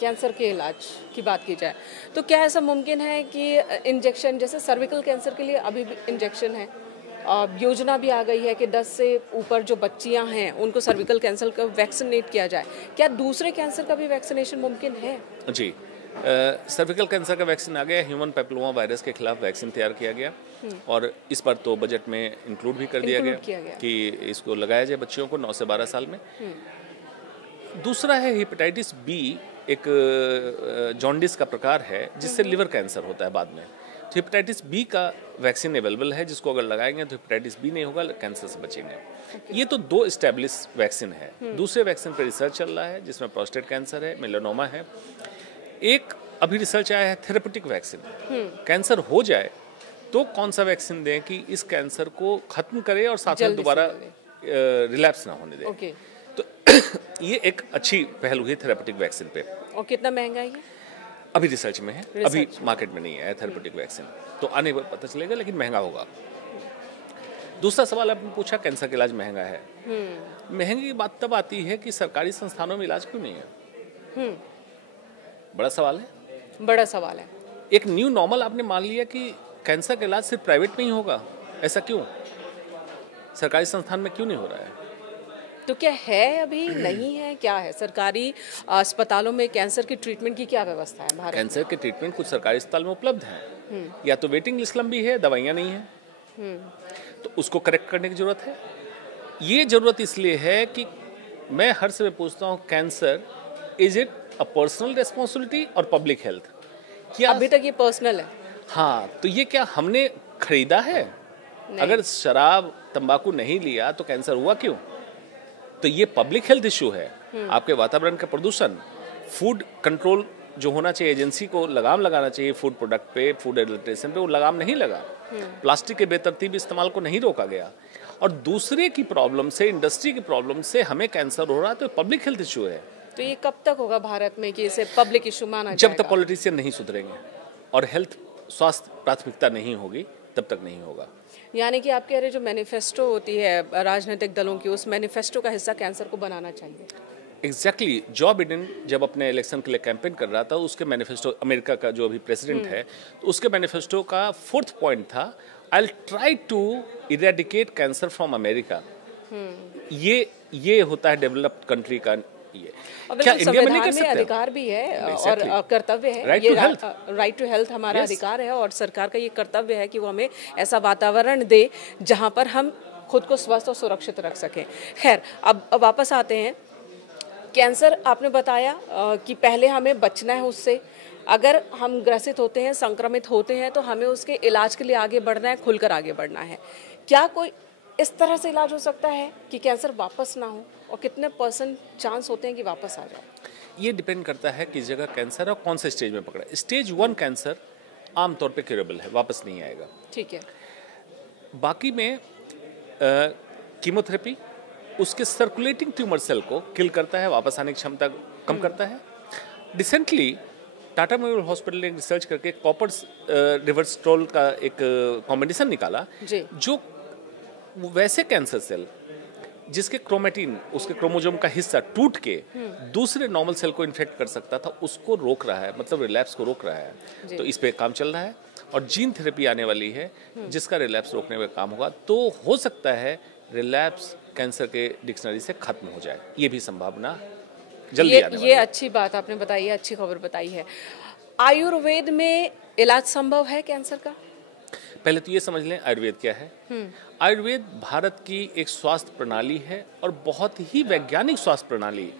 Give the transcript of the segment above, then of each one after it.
Cancer के इलाज की बात की जाए तो क्या ऐसा मुमकिन है कि इंजेक्शन, जैसे सर्विकल कैंसर के लिए अभी भी इंजेक्शन है, योजना भी आ गई है कि 10 से ऊपर जो बच्चियां हैं उनको सर्विकल कैंसर का वैक्सीनेट किया जाए, क्या दूसरे कैंसर का भी वैक्सीनेशन मुमकिन है? जी, सर्विकल कैंसर का वैक्सीन आ गया, ह्यूमन पेपिलोमा वायरस के खिलाफ वैक्सीन तैयार किया गया और इस पर तो बजट में इंक्लूड भी कर दिया गया कि इसको लगाया जाए बच्चियों को 9 से 12 साल में। दूसरा है हेपेटाइटिस बी, एक जॉन्डिस का प्रकार है जिससे लिवर कैंसर होता है बाद में। तो हेपेटाइटिस बी का वैक्सीन अवेलेबल है जिसको अगर लगाएंगे तो हेपेटाइटिस बी नहीं होगा, कैंसर से बचेंगे। ये तो 2 एस्टेब्लिश वैक्सीन है। दूसरे वैक्सीन पर रिसर्च चल रहा है जिसमें प्रोस्टेट कैंसर है, मेलानोमा है। एक अभी रिसर्च आया है थेरेपेटिक वैक्सीन, कैंसर हो जाए तो कौन सा वैक्सीन दें कि इस कैंसर को खत्म करे और साथ में दोबारा रिलैप्स ना होने दे। तो ये एक अच्छी पहल हुई थेरेपेटिक वैक्सीन पे। और कितना महंगा है ये? अभी रिसर्च में है, अभी मार्केट में नहीं है थेरेपेटिक वैक्सीन, तो आने पर पता चलेगा, लेकिन महंगा होगा। दूसरा सवाल आपने पूछा, कैंसर का इलाज महंगा है। महंगी की बात तब आती है कि सरकारी संस्थानों में इलाज क्यों नहीं है। बड़ा सवाल है, बड़ा सवाल है। एक न्यू नॉर्मल आपने मान लिया कि कैंसर का इलाज सिर्फ प्राइवेट में ही होगा, ऐसा क्यों? सरकारी संस्थान में क्यों नहीं हो रहा है? तो क्या है, अभी नहीं है, क्या है? सरकारी अस्पतालों में कैंसर की ट्रीटमेंट की क्या व्यवस्था है भारत? कैंसर के ट्रीटमेंट कुछ सरकारी अस्पताल में उपलब्ध है, या तो वेटिंग लिस्ट लंबी है, दवाइयाँ नहीं है, तो उसको करेक्ट करने की जरूरत है। ये जरूरत इसलिए है कि मैं हर समय पूछता हूँ, cancer is it a personal responsibility और पब्लिक हेल्थ? क्या अभी तक ये पर्सनल है? हाँ, तो ये क्या हमने खरीदा है? अगर शराब तंबाकू नहीं लिया तो कैंसर हुआ क्यों? तो ये पब्लिक हेल्थ इश्यू है। आपके वातावरण का प्रदूषण, फूड कंट्रोल जो होना चाहिए, एजेंसी को लगाम लगाना चाहिए फूड प्रोडक्ट पे, फूड एडल्ट्रेशन पे, वो लगाम नहीं लगा। प्लास्टिक के बेतरतीब इस्तेमाल को नहीं रोका गया, और दूसरे की प्रॉब्लम से, इंडस्ट्री की प्रॉब्लम से हमें कैंसर हो रहा है, तो पब्लिक हेल्थ इश्यू है। तो ये कब तक होगा भारत में कि इसे पब्लिक इशू माना जाएगा? जब तक पॉलिटिशियन नहीं सुधरेंगे और हेल्थ स्वास्थ्य प्राथमिकता नहीं होगी तब तक नहीं होगा। यानी कि आप कह रहे जो मैनिफेस्टो होती है राजनीतिक दलों की, उस मैनिफेस्टो का हिस्सा कैंसर को बनाना चाहिए। एग्जैक्टली। जो बिडेन जब अपने इलेक्शन के लिए कैंपेन कर रहा था, उसके मैनिफेस्टो, अमेरिका का जो अभी प्रेसिडेंट है, तो उसके मैनिफेस्टो का 4th पॉइंट था, I will try to eradicate cancer from America. ये होता है डेवलप्ड कंट्री का। ये क्या इंडिया में नहीं कर सकते? अधिकार भी है और कर्तव्य है, राइट टू हेल्थ हमारा अधिकार है, और सरकार का ये कर्तव्य है कि वो हमें ऐसा वातावरण दे जहां पर हम खुद को स्वस्थ और सुरक्षित रख सकें। खैर, अब वापस आते हैं। कैंसर आपने बताया कि पहले हमें बचना है उससे। अगर हम ग्रसित होते हैं, संक्रमित होते हैं, तो हमें उसके इलाज के लिए आगे बढ़ना है, खुलकर आगे बढ़ना है। क्या कोई इस तरह से इलाज हो सकता है कि कैंसर वापस ना हो, और कितने % चांस होते हैं कि वापस आ जाए? ये डिपेंड करता है किस जगह कैंसर है और कौन से स्टेज में पकड़ा है। स्टेज 1 कैंसर आमतौर पे क्यूरेबल है, वापस नहीं आएगा। ठीक है। बाकी में कीमोथेरेपी उसके सर्कुलेटिंग ट्यूमर सेल को किल करता है, वापस आने की क्षमता कम करता है। रिसेंटली टाटा मेमोरियल हॉस्पिटल ने रिसर्च करके कॉपर रिवर्सट्रोल का एक कॉम्बिनेशन निकाला, जो वैसे कैंसर सेल जिसके क्रोमेटिन, उसके क्रोमोसोम का हिस्सा टूट के दूसरे नॉर्मल सेल को इन्फेक्ट कर सकता था, उसको रोक रहा है, मतलब रिलैप्स को रोक रहा है। तो इस पे काम चल रहा है, और जीन थेरेपी आने वाली है जिसका रिलैप्स रोकने में काम होगा। तो हो सकता है रिलैप्स कैंसर के डिक्शनरी से खत्म हो जाए, ये भी संभावना जल्दी आने वाली है। ये अच्छी बात आपने बताई है, अच्छी खबर बताई है। आयुर्वेद में इलाज संभव है कैंसर का? पहले तो ये समझ लें आयुर्वेद क्या है। आयुर्वेद भारत की एक स्वास्थ्य प्रणाली है, और बहुत ही वैज्ञानिक स्वास्थ्य प्रणाली।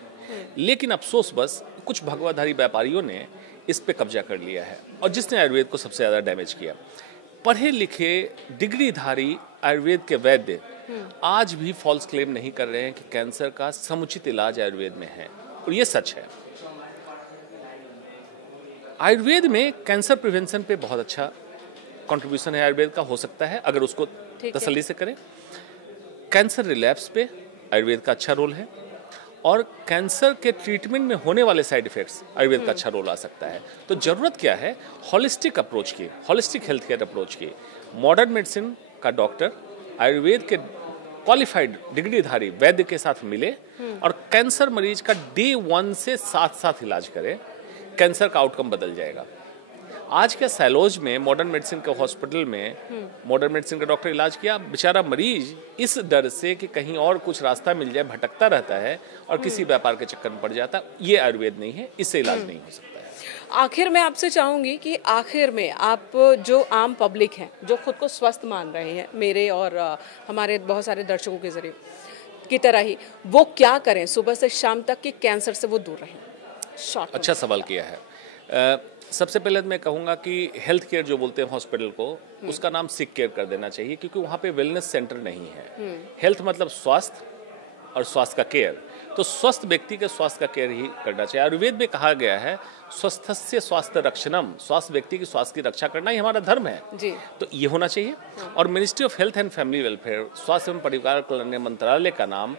लेकिन अफसोस बस कुछ भगवाधारी व्यापारियों ने इस पे कब्जा कर लिया है, और जिसने आयुर्वेद को सबसे ज़्यादा डैमेज किया। पढ़े लिखे डिग्रीधारी आयुर्वेद के वैद्य आज भी फॉल्स क्लेम नहीं कर रहे हैं कि कैंसर का समुचित इलाज आयुर्वेद में है, और ये सच है। आयुर्वेद में कैंसर प्रिवेंशन पे बहुत अच्छा कंट्रीब्यूशन है आयुर्वेद का, हो सकता है अगर उसको तसल्ली से करें। कैंसर रिलैप्स पे आयुर्वेद का अच्छा रोल है, और कैंसर के ट्रीटमेंट में होने वाले साइड इफेक्ट्स आयुर्वेद का अच्छा रोल आ सकता है। तो जरूरत क्या है? होलिस्टिक अप्रोच की, होलिस्टिक हेल्थ केयर अप्रोच की। मॉडर्न मेडिसिन का डॉक्टर आयुर्वेद के क्वालिफाइड डिग्रीधारी वैद्य के साथ मिले, और कैंसर मरीज का डे 1 से साथ साथ इलाज करे। कैंसर का आउटकम बदल जाएगा। आज के सैलोज में मॉडर्न मेडिसिन के हॉस्पिटल में मॉडर्न मेडिसिन का डॉक्टर इलाज किया, बेचारा मरीज इस डर से कि कहीं और कुछ रास्ता मिल जाए भटकता रहता है और किसी व्यापार के चक्कर में पड़ जाता। ये आयुर्वेद नहीं है, इससे इलाज नहीं हो सकता है। आखिर मैं आपसे चाहूंगी कि आखिर में आप जो आम पब्लिक हैं, जो खुद को स्वस्थ मान रहे हैं, मेरे और हमारे बहुत सारे दर्शकों के जरिए की तरह ही, वो क्या करें सुबह से शाम तक कि कैंसर से वो दूर रहें? अच्छा सवाल किया है। सबसे पहले मैं कहूँगा कि हेल्थ केयर जो बोलते हैं हॉस्पिटल को, उसका नाम सिक केयर कर देना चाहिए, क्योंकि वहाँ पे वेलनेस सेंटर नहीं है। हेल्थ मतलब स्वास्थ्य और स्वास्थ्य का केयर, तो स्वस्थ व्यक्ति के स्वास्थ्य का केयर ही करना चाहिए। आयुर्वेद में कहा गया है स्वस्थस्य स्वास्थ्य रक्षणम, स्वास्थ्य व्यक्ति की स्वास्थ्य की रक्षा करना ही हमारा धर्म है जी। तो ये होना चाहिए। और ministry of health and family welfare, स्वास्थ्य एवं परिवार कल्याण मंत्रालय का नाम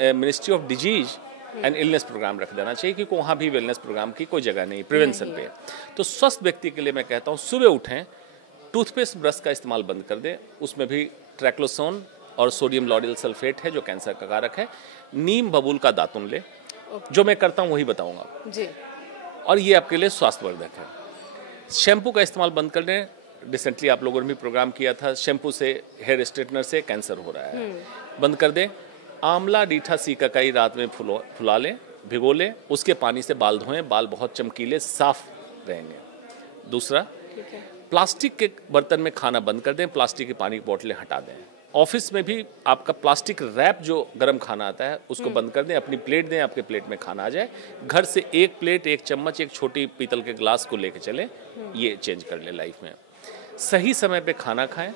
ministry of disease and illness program रख देना चाहिए, क्योंकि वहाँ भी वेलनेस प्रोग्राम की कोई जगह नहीं प्रिवेंशन पे। तो स्वस्थ व्यक्ति के लिए मैं कहता हूँ सुबह उठें, टूथपेस्ट ब्रश का इस्तेमाल बंद कर दें, उसमें भी ट्रैक्लोसोन और सोडियम लॉरियल सल्फेट है जो कैंसर का कारक है। नीम बबूल का दातुन ले, जो मैं करता हूँ वही बताऊँगा जी, और ये आपके लिए स्वास्थ्यवर्धक है। शैम्पू का इस्तेमाल बंद कर दें। रिसेंटली आप लोगों ने भी प्रोग्राम किया था, शैम्पू से, हेयर स्ट्रेटनर से कैंसर हो रहा है, बंद कर दें। आंवला, रीठा, सीकाकाई रात में फुला लें, भिगो लें, उसके पानी से बाल धोएं, बाल बहुत चमकीले साफ रहेंगे। दूसरा, प्लास्टिक के बर्तन में खाना बंद कर दें, प्लास्टिक की पानी की बोतलें हटा दें। ऑफिस में भी आपका प्लास्टिक रैप जो गर्म खाना आता है उसको बंद कर दें, अपनी प्लेट दें, आपके प्लेट में खाना आ जाए। घर से एक प्लेट, एक चम्मच, एक छोटी पीतल के ग्लास को लेके चलें, ये चेंज कर ले लाइफ में। सही समय पे खाना खाएं,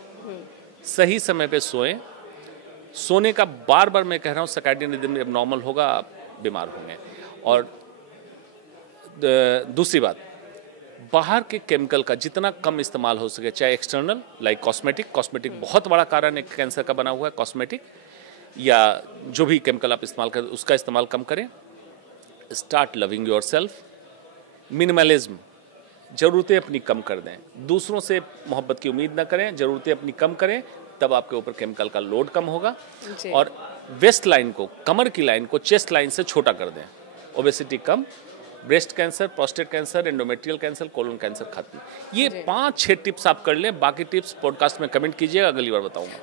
सही समय पे सोएं। सोने का बार बार मैं कह रहा हूँ, सर्कैडियन रिदम एबनॉर्मल होगा, आप बीमार होंगे। और दूसरी बात, बाहर के केमिकल का जितना कम इस्तेमाल हो सके, चाहे एक्सटर्नल लाइक कॉस्मेटिक बहुत बड़ा कारण है कैंसर का बना हुआ है, कॉस्मेटिक या जो भी केमिकल आप इस्तेमाल करें उसका इस्तेमाल कम करें। Start loving yourself. मिनिमलिज्म, ज़रूरतें अपनी कम कर दें, दूसरों से मोहब्बत की उम्मीद ना करें, ज़रूरतें अपनी कम करें, तब आपके ऊपर केमिकल का लोड कम होगा। और वेस्ट लाइन को, कमर की लाइन को चेस्ट लाइन से छोटा कर दें। ओबेसिटी कम, breast cancer, prostate cancer, endometrial cancer, colon cancer खत्म। ये 5-6 टिप्स आप कर लें। बाकी टिप्स पॉडकास्ट में कमेंट कीजिएगा, अगली बार बताऊंगा।